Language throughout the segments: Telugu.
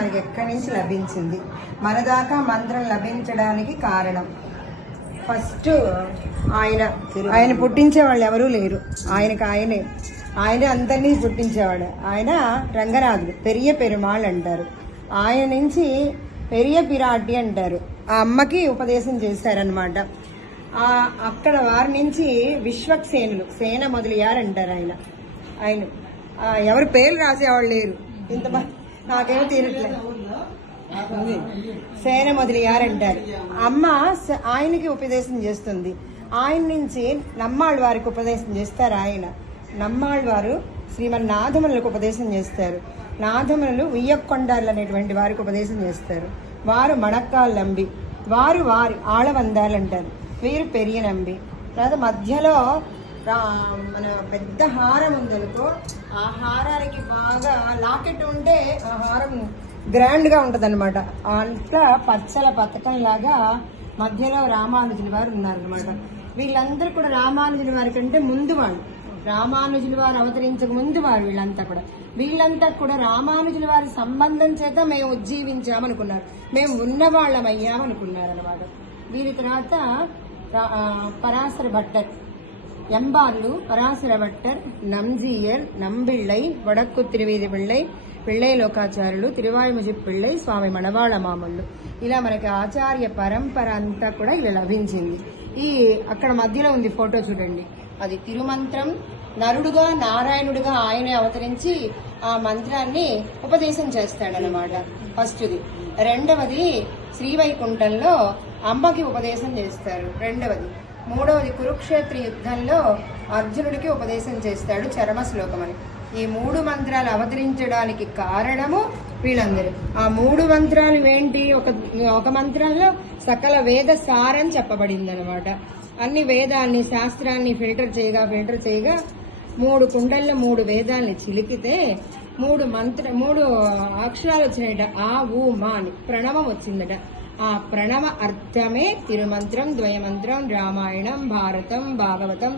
మనకి ఎక్కడి నుంచి లభించింది, మన దాకా మంత్రం లభించడానికి కారణం ఫస్ట్ ఆయన పుట్టించే వాళ్ళు ఎవరూ లేరు, ఆయనే అందరినీ పుట్టించేవాడు. ఆయన రంగనాథుడు, పెరియ పెరుమాళ్ అంటారు. ఆయన నుంచి పెరియ పిరాటి అంటారు. ఆ అమ్మకి ఉపదేశం చేశారనమాట. అక్కడ వారి నుంచి విశ్వక్సేనులు, సేన మొదలయ్యారంటారు. ఆయన ఎవరు పేర్లు రాసేవాళ్ళు లేరు, ఇంతమంది నాకేమో తీరట్లేదు. సేన మొదలయ్యారంటారు. అమ్మ ఆయనకి ఉపదేశం చేస్తుంది. ఆయన నుంచి నమ్మాళ్ళ వారికి ఉపదేశం చేస్తారు. ఆయన నమ్మాళ్ళ వారు శ్రీమన్నాథములకు ఉపదేశం చేస్తారు. నాథములు ఉయ్యకొండాలు అనేటువంటి వారికి ఉపదేశం చేస్తారు. వారు మణక్కాలు నంబి, వారి ఆళవందాలంటారు. వీరు పెరియ నంబి. తర్వాత మధ్యలో మన పెద్ద హారం ఉందనుకో, ఆ హారానికి బాగా లాకెట్ ఉంటే ఆ హారం గ్రాండ్ గా ఉంటది అనమాట. అట్లా పచ్చల పథకం లాగా మధ్యలో రామానుజుల వారు ఉన్నారనమాట. వీళ్ళందరూ కూడా రామానుజుల వారి కంటే ముందు వాళ్ళు, రామానుజుల వారు అవతరించక ముందు వారు. వీళ్ళంతా కూడా రామానుజుల వారి సంబంధం చేత మేము ఉజ్జీవించామనుకున్నారు, మేము ఉన్నవాళ్ళమయ్యామనుకున్నారు అనమాట. వీరి తర్వాత పరాశర భట్టర్, ఎంబార్లు, పరాశర భట్టర్, నంజీయర్, నంబిళ్ళై, వడక్కు తిరువీధి పిళ్ళై, పిళ్ళై లోకాచార్యులు, తిరువాయుముజి పిళ్ళై, స్వామి మణవాళ మామళ్ళు. ఇలా మనకి ఆచార్య పరంపర అంతా కూడా ఇలా లభించింది. అక్కడ మధ్యలో ఉంది ఫోటో చూడండి, అది తిరుమంత్రం. నరుడుగా నారాయణుడిగా ఆయనే అవతరించి ఆ మంత్రాన్ని ఉపదేశం చేస్తాడనమాట. ఫస్ట్ది. రెండవది శ్రీవైకుంఠంలో అమ్మకి ఉపదేశం చేస్తారు. రెండవది. మూడవది కురుక్షేత్ర యుద్ధంలో అర్జునుడికి ఉపదేశం చేస్తాడు చరమ శ్లోకం అని. ఈ 3 మంత్రాలు అవతరించడానికి కారణము వీళ్ళందరూ. ఆ 3 మంత్రాలు ఏంటి? ఒక మంత్రంలో సకల వేద సారం చెప్పబడింది అనమాట. అన్ని వేదాన్ని, శాస్త్రాన్ని ఫిల్టర్ చేయగా 3 కుండల్లో 3 వేదాల్ని చిలికితే 3 అక్షరాలు వచ్చినాయట. ఆ ఊ మా అని ప్రణవం వచ్చిందట. ఆ ప్రణవ అర్థమే తిరుమంత్రం, ద్వయమంత్రం, రామాయణం, భారతం, భాగవతం,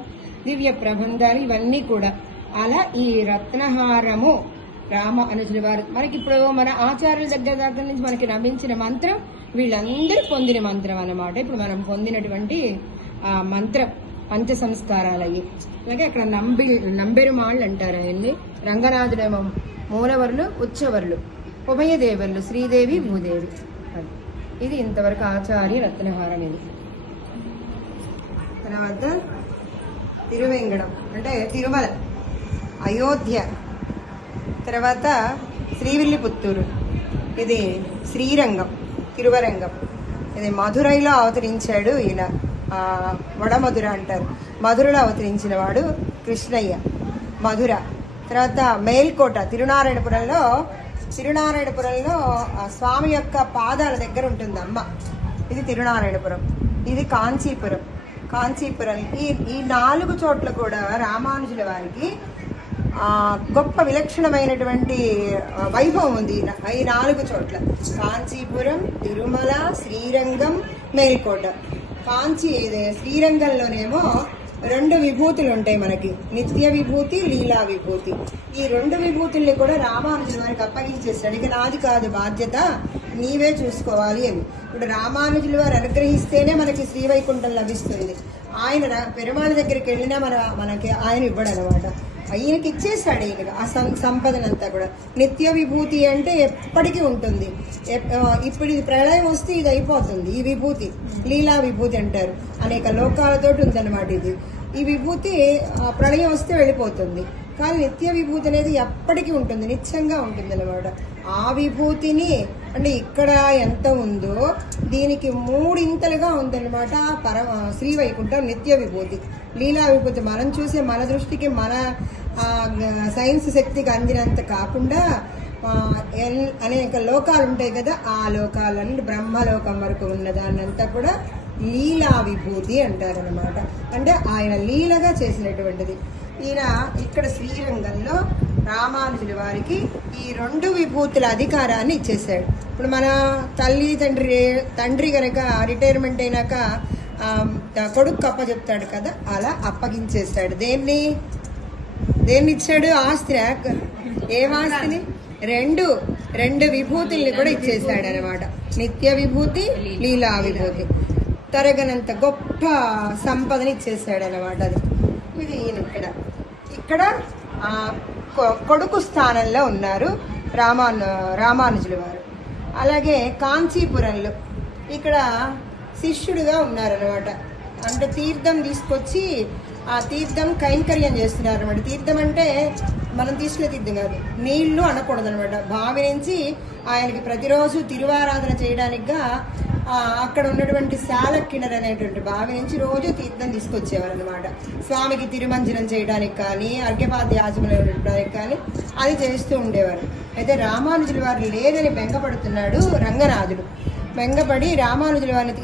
దివ్య ప్రబంధాలు ఇవన్నీ కూడా. అలా ఈ రత్నహారము రామానుజుల వారు మనకి ఇప్పుడు మన ఆచార్యుల దగ్గర నుంచి మనకి లభించిన మంత్రం వీళ్ళందరూ పొందిన మంత్రం అన్నమాట. ఇప్పుడు మనం పొందినటువంటి ఆ మంత్రం పంచ సంస్కారాలు అయ్యి. అలాగే అక్కడ నంబెరుమాళ్ళు అంటారు ఆయన్ని. రంగనాథుడేమో మూలవర్లు, ఉచ్చవర్లు, ఉభయదేవర్లు, శ్రీదేవి, భూదేవి. ఇది ఇంతవరకు ఆచార్య రత్నహారం. ఇది తర్వాత తిరువేంగడం అంటే తిరుమల, అయోధ్య, తర్వాత శ్రీవిల్లిపుత్తూరు, ఇది శ్రీరంగం, తిరువరంగం. ఇది మధురైలో అవతరించాడు ఈయన, వడమధుర అంటారు. మధురలో అవతరించిన వాడు కృష్ణయ్య, మధుర. తర్వాత మేల్కోట, తిరునారాయణపురంలో స్వామి యొక్క పాదాల దగ్గర ఉంటుంది అమ్మ. ఇది తిరునారాయణపురం. ఇది కాంచీపురం. ఈ 4 చోట్ల కూడా రామానుజుల వారికి గొప్ప విలక్షణమైనటువంటి వైభవం ఉంది. ఈ 4 చోట్ల కాంచీపురం, తిరుమల, శ్రీరంగం, మేల్కోట. శ్రీరంగంలోనేమో 2 విభూతులు ఉంటాయి మనకి, నిత్య విభూతి, లీలా విభూతి. ఈ 2 విభూతుల్ని కూడా రామానుజుల వారికి అప్పగించేస్తాడు. ఇక నాది కాదు బాధ్యత, నీవే చూసుకోవాలి అని. ఇప్పుడు రామానుజుల వారు అనుగ్రహిస్తేనే మనకి శ్రీవైకుంఠం లభిస్తుంది. ఆయన పెరుమాళ దగ్గరికి వెళ్ళినా మనకి ఆయన ఇవ్వడు అనమాట. ఈయనకి ఇచ్చేస్తాడు. ఈయనకి ఆ సంపదనంతా కూడా. నిత్య విభూతి అంటే ఎప్పటికీ ఉంటుంది. ఇప్పుడు ఇది ప్రళయం వస్తే ఇది అయిపోతుంది. ఈ విభూతి లీలా విభూతి అంటారు. అనేక లోకాలతోటి ఉందన్నమాట. ఈ విభూతి ప్రళయం వస్తే వెళ్ళిపోతుంది. కానీ నిత్య విభూతి అనేది ఎప్పటికీ ఉంటుంది, నిత్యంగా ఉంటుంది అన్నమాట. ఆ విభూతిని అంటే ఇక్కడ ఎంత ఉందో దీనికి 3 ఇంతలుగా ఉందన్నమాట. శ్రీవైకుంఠం నిత్య విభూతి. లీలా విభూతి మనం చూసే మన దృష్టికి మన సైన్స్ శక్తికి అందినంత కాకుండా అనేక లోకాలు ఉంటాయి కదా, ఆ లోకాలన్నీ బ్రహ్మలోకం వరకు ఉన్నదాన్నంతా కూడా లీలా విభూతి అంటారనమాట. అంటే ఆయన లీలగా చేసినటువంటిది. ఈయన ఇక్కడ శ్రీరంగంలో రామానుజుల వారికి ఈ 2 విభూతుల అధికారాన్ని ఇచ్చేసాడు. ఇప్పుడు మన తండ్రి కనుక రిటైర్మెంట్ అయినాక కొడుకు అప్పచెప్తాడు కదా, అలా అప్పగించేస్తాడు. దేన్ని ఇచ్చాడు? ఆస్తి. ఏం ఆస్తిని? 2 2 విభూతుల్ని కూడా ఇచ్చేసాడు అనమాట. నిత్య విభూతి, లీలా విభూతి, తరగనంత గొప్ప సంపదని ఇచ్చేసాడు అనమాట. అది ఇది ఇక్కడ కొడుకు స్థానంలో ఉన్నారు రామానుజుల వారు. అలాగే కాంచీపురంలో ఇక్కడ శిష్యుడిగా ఉన్నారనమాట. అంటే తీర్థం తీసుకొచ్చి ఆ తీర్థం కైంకర్యం చేస్తున్నారు అనమాట. తీర్థం అంటే మనం తీసుకునే తీర్థం కాదు, నీళ్లు అనకూడదు అనమాట. బావి నుంచి ఆయనకి ప్రతిరోజు తిరువారాధన చేయడానికిగా అక్కడ ఉన్నటువంటి శాలక్కిణర్ అనేటువంటి బావి నుంచి రోజు తీర్థం తీసుకొచ్చేవారు అనమాట. స్వామికి తిరుమంజనం చేయడానికి కానీ, అర్ఘ్యపాద్యాజములు ఇవ్వడానికి కానీ అది చేస్తూ ఉండేవారు. అయితే రామానుజుల వారు లేదని బెంగపడుతున్నాడు రంగనాథుడు. బెంగపడి రామానుజుల వారిని